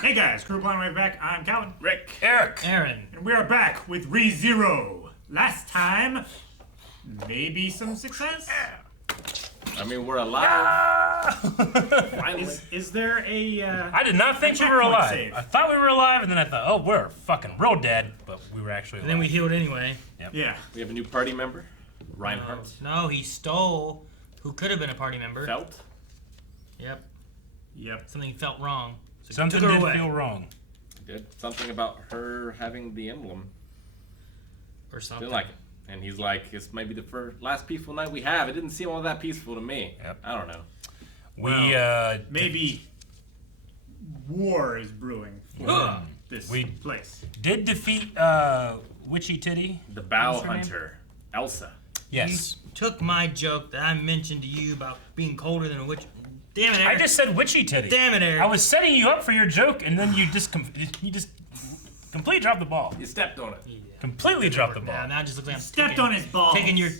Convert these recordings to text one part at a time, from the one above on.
Hey guys, Crew Blind Wave back. I'm Calvin. Rick. Eric. Aaron. And we are back with ReZero. Last time, maybe some success? I mean, we're alive. Finally. Is there a, I did not think we were checkpoint alive. save? I thought we were alive, and then I thought, oh, we're fucking real dead, but we were actually alive. And then we healed anyway. Yeah. We have a new party member, Reinhardt. No, he stole who could have been a party member. Felt. Yep. Yep. Something felt wrong. So he Something took her did away. feel wrong. Did something about her having the emblem. Or something. Didn't like it. And he's like, this might be the first, last peaceful night we have. It didn't seem all that peaceful to me. Yep. I don't know. Maybe war is brewing for this place. Did defeat Witchy Titty. The Bow What's her name? Hunter, Elsa. Yes. You took my joke that I mentioned to you about being colder than a witch. Damn it, Eric. I just said Witchy Titty. Damn it, Eric. I was setting you up for your joke, and then you just completely dropped the ball. You stepped on it. Yeah. Completely dropped the ball. Now it just looks like I'm Stepped on his balls. taking your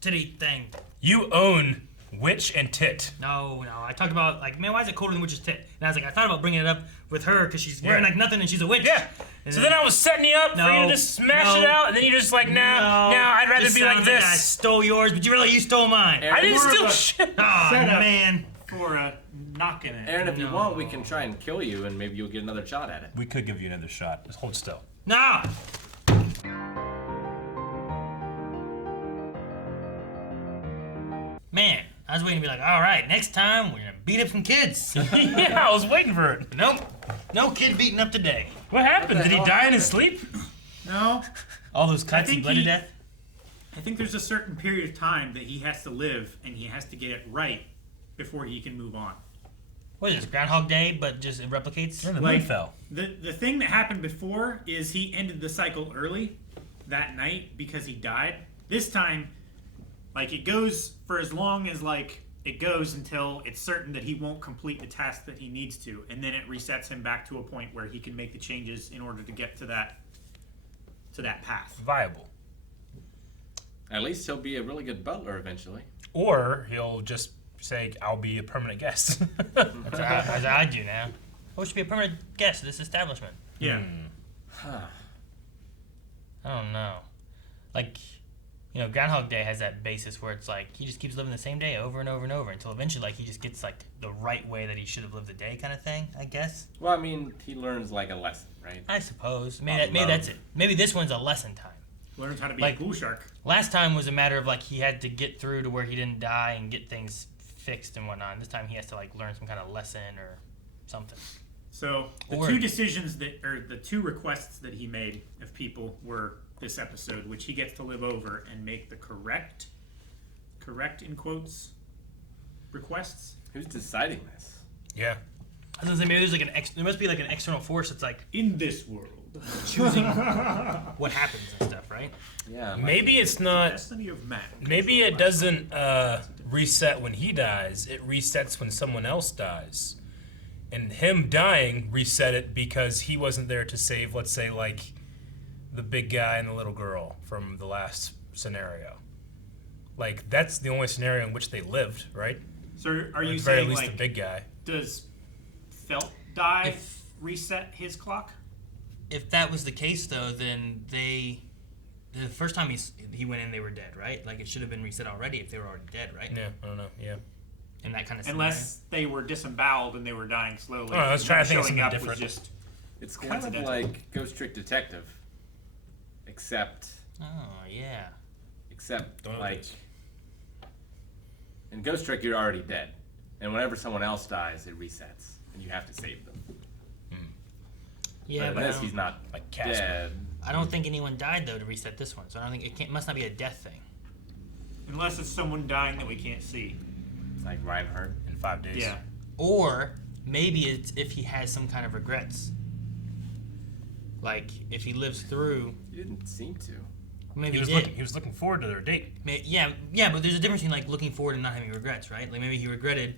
titty thing. You own Witch and Tit. No. I talked about, like, man, why is it colder than witch's tit? And I was like, I thought about bringing it up with her because she's wearing, like, nothing and she's a witch. Yeah. And So then I was setting you up for you to just smash it out, and then you're just like, nah, I'd rather This be like sounds I this. stole yours, but you stole mine. Aaron, I didn't More of steal a shit. Oh, setup. man. For knocking it. Aaron, if you No. want, we can try and kill you, and maybe you'll get another shot at it. We could give you another shot. Just hold still. No. Man, I was waiting to be like, all right, next time we're gonna beat up some kids. Yeah, I was waiting for it. Nope. No kid beating up today. What happened? What the Did he hell die in his sleep? No. All those cuts think and blood to he- death. I think there's a certain period of time that he has to live, and he has to get it right before he can move on. What is this, Groundhog Day, but just it replicates? The moon Like- fell. The thing that happened before is he ended the cycle early that night because he died. This time, like, it goes for as long as, like, it goes until it's certain that he won't complete the task that he needs to, and then it resets him back to a point where he can make the changes in order to get to that path. Viable. At least he'll be a really good butler eventually. Or he'll just say, I'll be a permanent guest. As I do now. I should be a permanent guest of this establishment. Yeah. Huh. I don't know. Like, you know, Groundhog Day has that basis where it's like he just keeps living the same day over and over and over until eventually, like, he just gets, like, the right way that he should have lived the day kind of thing, I guess. Well, I mean, he learns like a lesson, right? I suppose. Love. Maybe that's it. Maybe this one's a lesson time. Learns how to be Like- a pool shark. Last time was a matter of, like, he had to get through to where he didn't die and get things fixed and whatnot. And this time he has to, like, learn some kind of lesson or something. So the Or- two decisions or the two requests that he made of people were this episode, which he gets to live over and make the correct in quotes, requests. Who's deciding this? Yeah. I was gonna say maybe there's like there must be like an external force that's like In this world. choosing what happens and stuff, right? Yeah. Maybe it's not. Destiny of man. Maybe it doesn't reset when he dies. It resets when someone else dies. And him dying reset it because he wasn't there to save, let's say, like, the big guy and the little girl from the last scenario. Like, that's the only scenario in which they lived, right? So are Or you at the very saying, least like, the big guy. does Felt die If- reset his clock? If that was the case, though, then the first time he went in, they were dead, right? Like it should have been reset already if they were already dead, right? Yeah, I don't know. Yeah. In that kind of Unless they were disemboweled and they were dying slowly. Oh, I was trying to think of Showing something up different. was just It's kind of coincidental. like Ghost Trick Detective, except scenario. Oh yeah. Don't know what it like is. in Ghost Trick you're already dead, and whenever someone else dies, it resets, and you have to save them. Yeah, but but in this, he's not Like Casper. dead. I don't think anyone died though to reset this one, so I don't think it must not be a death thing. unless it's someone dying that we can't see. It's like Reinhardt. In 5 days. Yeah. Or maybe it's if he has some kind of regrets. Like if he lives through, You didn't seem to. maybe He was, did. looking forward to their date. Yeah, but there's a difference between like looking forward and not having regrets, right? Like maybe he regretted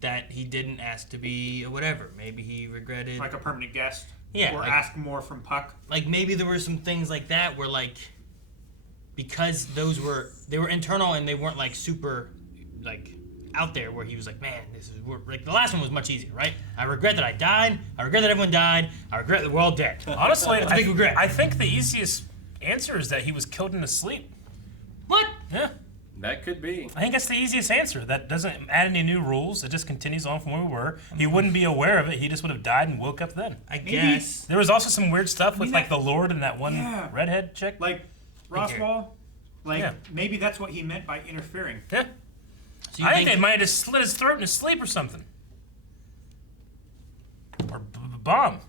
that he didn't ask to be a whatever. Maybe he regretted Like a permanent guest. Yeah, Or like- ask more from Puck. like maybe there were some things like that where like because they were internal and they weren't like super like out there where he was like, man, this is like the last one was much easier, right? I regret that I died. I regret that everyone died. I regret that we're all dead. Honestly, That's a big regret. I think the easiest answer is that he was killed in his sleep. What? Yeah. That could be. I think that's the easiest answer. That doesn't add any new rules. It just continues on from where we were. He wouldn't be aware of it. He just would have died and woke up then. I guess. There was also some weird stuff with mean, like that- the Lord and that one Yeah. redhead chick. Like Roswaal, like Yeah. maybe that's what he meant by interfering. Yeah. So you I think they might have just slit his throat in his sleep or something. Or bomb.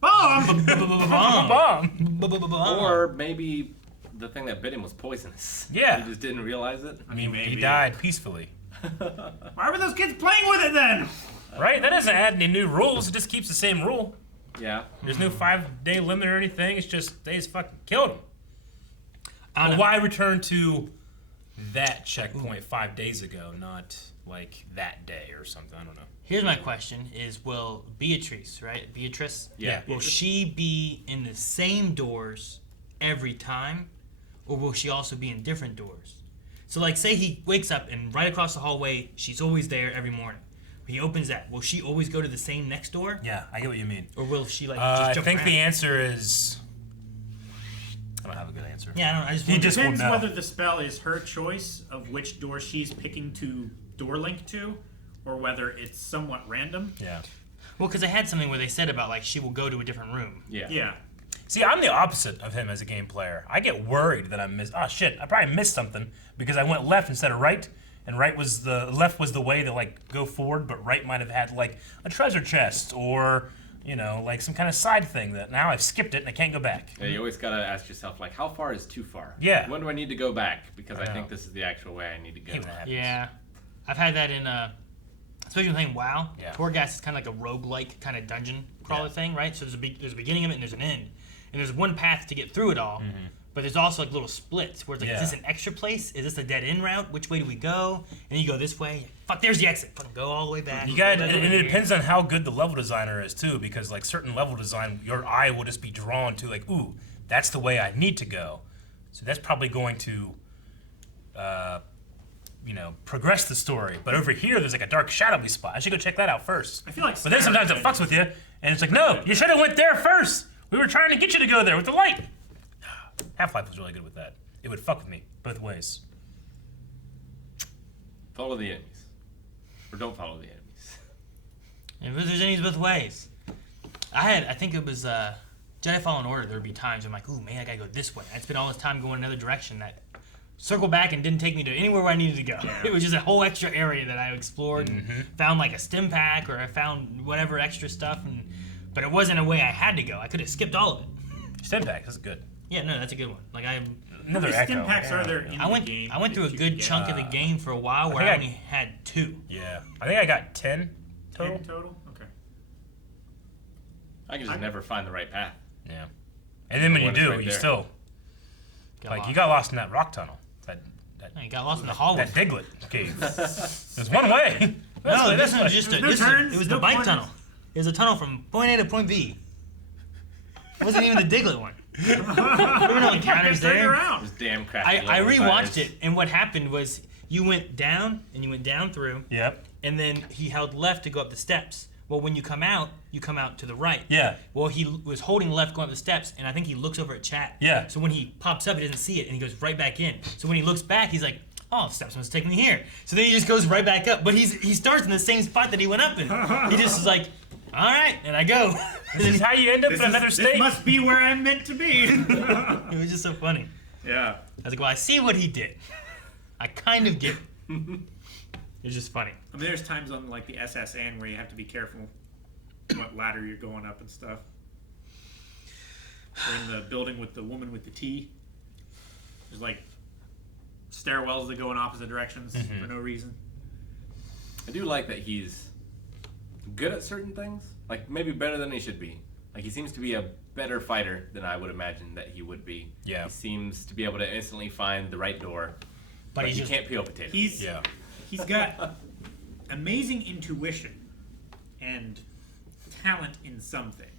Bomb! Bomb. Or maybe the thing that bit him was poisonous. Yeah. He just didn't realize it. I mean, maybe. He died peacefully. Why were those kids playing with it then? Right? That doesn't add any new rules. It just keeps the same rule. Yeah. There's no 5-day limit or anything. It's just they just fucking killed him. I don't But know. why return to that checkpoint 5 days ago, not like that day or something? I don't know. Here's my question: Is will Beatrice, right? Beatrice. Yeah. Will she be in the same doors every time, or will she also be in different doors? So, like, say he wakes up and right across the hallway, she's always there every morning. He opens that. Will she always go to the same next door, Yeah, I get what you mean. or will she like I just jump think around? the answer is. I don't have a good answer. Yeah, I don't. I just. He wonder- just- Depends know. whether the spell is her choice of which door she's picking to door link to, or whether it's somewhat random. Yeah. Well, because I had something where they said about like she will go to a different room. Yeah. Yeah. See, I'm the opposite of him as a game player. I get worried that I missed. Oh shit! I probably missed something because I went left instead of right, and left was the way to like go forward, but right might have had like a treasure chest or like some kind of side thing that now I've skipped it and I can't go back. Yeah, you always gotta ask yourself, like, how far is too far? Yeah. When do I need to go back? Because I know. think this is the actual way I need to go. Hate when that happens. Yeah, I've had that in especially when playing WoW. Yeah. Torghast is kind of like a roguelike kind of dungeon crawler Yeah. thing, right? So there's a beginning of it and there's an end, and there's one path to get through it all. But there's also like little splits where it's like, Yeah. is this an extra place? Is this a dead end route? Which way do we go? And then you go this way. Fuck, there's the exit. Fucking go all the way back. You got, Go back and over it here. depends on how good the level designer is too, because like certain level design, your eye will just be drawn to like, ooh, that's the way I need to go. So that's probably going to, progress the story. But over here, there's like a dark shadowy spot. I should go check that out first. I feel like. But then sometimes it fucks with you, and it's like, no, you should have went there first. We were trying to get you to go there with the light. Half-Life was really good with that. It would fuck with me both ways. Follow the enemies. Or don't follow the enemies. And there's enemies both ways. I think it was Jedi Fallen Order. There would be times I'm like, ooh, man, I gotta go this way. I'd spend all this time going another direction that circled back and didn't take me to anywhere where I needed to go. Yeah. It was just a whole extra area that I explored and found like a stim pack or I found whatever extra stuff. But it wasn't a way I had to go. I could have skipped all of it. Stim pack, that's good. Yeah, no, that's a good one. Like How Another many stim echo. packs are there in I went the game? through a that you good can chunk of the game for a while where think I I- only had 2. Yeah, I think I got 10 get? total. 10 total? Okay. I can just never find the right path. Yeah, and then when you One is do, right you there. still Got like lost. you got lost in that rock tunnel. No, you got lost in the hallway. That Diglett cave. There's one way. No, this way. one's just There's no it turns, was no the bike corners. tunnel. It was a tunnel from point A to point B. It wasn't even the Diglett one. There were no encounters Turn there. around. There's damn crafty I level rewatched designs. it, and what happened was you went down and you went down through, Yep. and then he held left to go up the steps. Well, when you come out to the right. Yeah. Well, he was holding left going up the steps, and I think he looks over at chat. Yeah. So when he pops up, he doesn't see it, and he goes right back in. So when he looks back, he's like, oh, steps must take me here. So then he just goes right back up, but he starts in the same spot that he went up in. He just is like, all right, and I go. And This then is how you end up in another This state. must be where I'm meant to be. it was just so funny. Yeah. I was like, well, I see what he did. I kind of get it. It was just funny. I mean, there's times on like the SSN where you have to be careful what ladder you're going up and stuff. Or in the building with the woman with the T. There's like stairwells that go in opposite directions for no reason. I do like that he's good at certain things. Like, maybe better than he should be. Like, he seems to be a better fighter than I would imagine that he would be. Yeah. He seems to be able to instantly find the right door. But But he's he just, can't peel potatoes. He's got amazing intuition and talent in some things.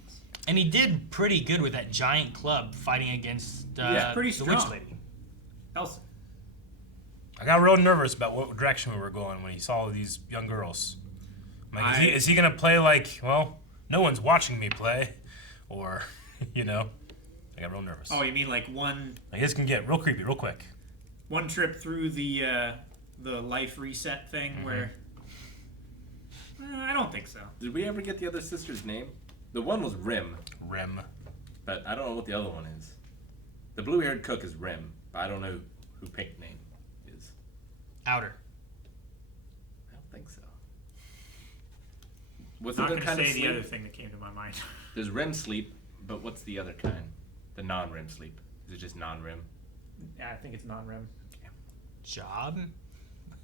and he did pretty good with that giant club fighting against Yeah, pretty the witch strong. lady. Elsa. I got real nervous about what direction we were going when he saw these young girls. I'm like, is he gonna play like, well, no one's watching me play, or, you know, I got real nervous. Oh, you mean like one Like this can get real creepy real quick. one trip through the life reset thing where? I don't think so. Did we ever get the other sister's name? The one was Rim, Rim. but I don't know what the other one is. The blue-haired cook is Rim, but I don't know who Pink name is. Outer. I don't think so. What's I'm not the going other to kind of say sleep? the other thing that came to my mind. There's REM sleep, but what's the other kind? The non-REM sleep. Is it just non-REM? Yeah, I think it's non-REM. Job?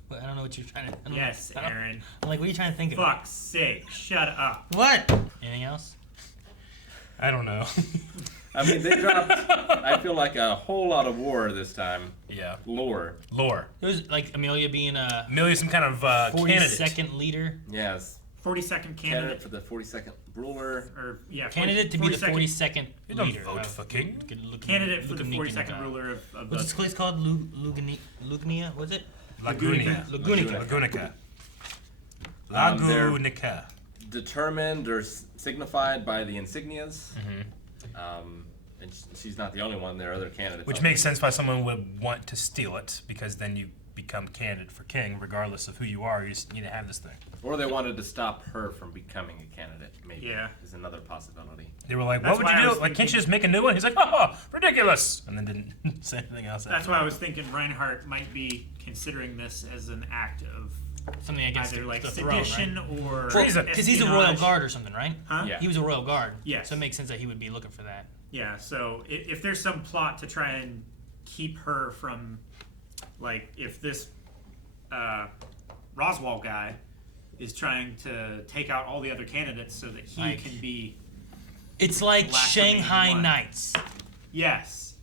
But I don't know what you're trying to. I don't Yes, know. Aaron. I'm like, what are you trying to think of? Fuck's sake, shut up. What? Anything else? I don't know. I mean, they dropped, I feel like, a whole lot of war this time. Yeah. Lore. Lore. It was like Amelia being a Amelia's some kind of candidate. 42nd leader. Yes. 42nd Candidate candidate. for the 42nd ruler. Or, yeah, Candidate to be the 42nd You don't leader. vote for king. Candidate for the 42nd ruler of What's this the... place called? Lugnia? Was it? Lagunica. Lagunica. Lagunica. They're- Lagunica. Determined or signified by the insignias. Mm-hmm. And she's not the only one. There are other candidates. Which makes sense why someone would want to steal it, because then you become candidate for king, regardless of who you are. You just need to have this thing. Or they wanted to stop her from becoming a candidate, maybe. Yeah. Is another possibility. They were like, That's "What would why I you was do? Like, can't you thinking- just make a new one?" He's like, "Oh, ridiculous!" And then didn't say anything else. That's after why I that. was thinking Reinhardt might be considering this as an act of Something against either like the throne, sedition right? or Treason. Because he's a royal espionage. guard or something, right? Huh? Yeah. He was a royal guard. Yes. So it makes sense that he would be looking for that. Yeah, so if there's some plot to try and keep her from, like, if this Roswaal guy is trying to take out all the other candidates so that he Like- can be, It's like Last Shanghai remaining one. Nights, yes,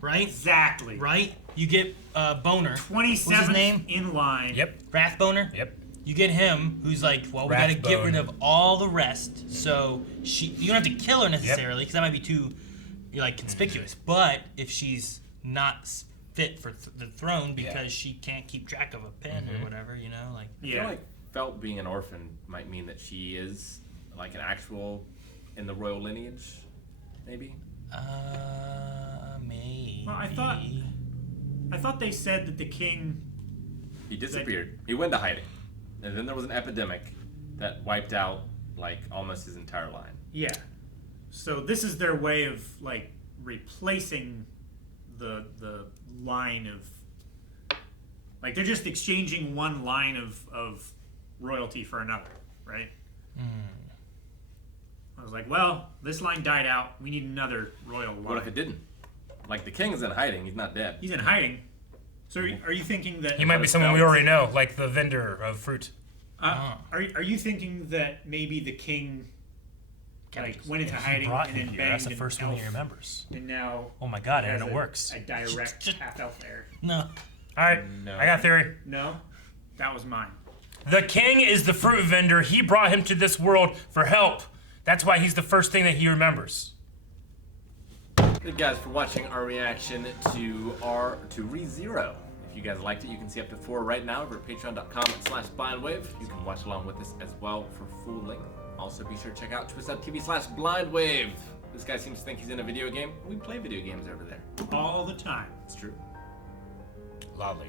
right? exactly. Right? You get Boner. 27th What's his name? in line. Yep. Wrath Boner. Yep. You get him, who's like, well, we gotta get Rathbone. rid of all the rest. So you don't have to kill her necessarily, because that might be too, like, conspicuous. But if she's not fit for the throne because she can't keep track of a pen or whatever, you know, like. I feel like Felt being an orphan might mean that she is like an actual in the royal lineage, maybe. Maybe. Well, I thought they said that the king. He disappeared. He went to hiding, and then there was an epidemic that wiped out like almost his entire line. Yeah. So this is their way of like replacing the line of, like, they're just exchanging one line of royalty for another, right? I was like, well, this line died out. We need another royal line. What if it didn't? Like the king is in hiding. He's not dead. He's in hiding. So are you thinking that He might be someone we already know, like the vendor of fruit. Are you thinking that maybe the king like went into hiding Brought and him then here. banged That's the an first one he elf, remembers. and now Oh my god, he has and it works. a direct half elf there? No. All right, No. I got a theory. No, that was mine. The king is the fruit vendor. He brought him to this world for help. That's why he's the first thing that he remembers. Thank you guys for watching our reaction to ReZero. If you guys liked it, you can see up to 4 right now over at patreon.com/blindwave. You can watch along with us as well for full length. Also, be sure to check out twitch.tv/blindwave. This guy seems to think he's in a video game. We play video games over there. All the time. It's true. Lolly.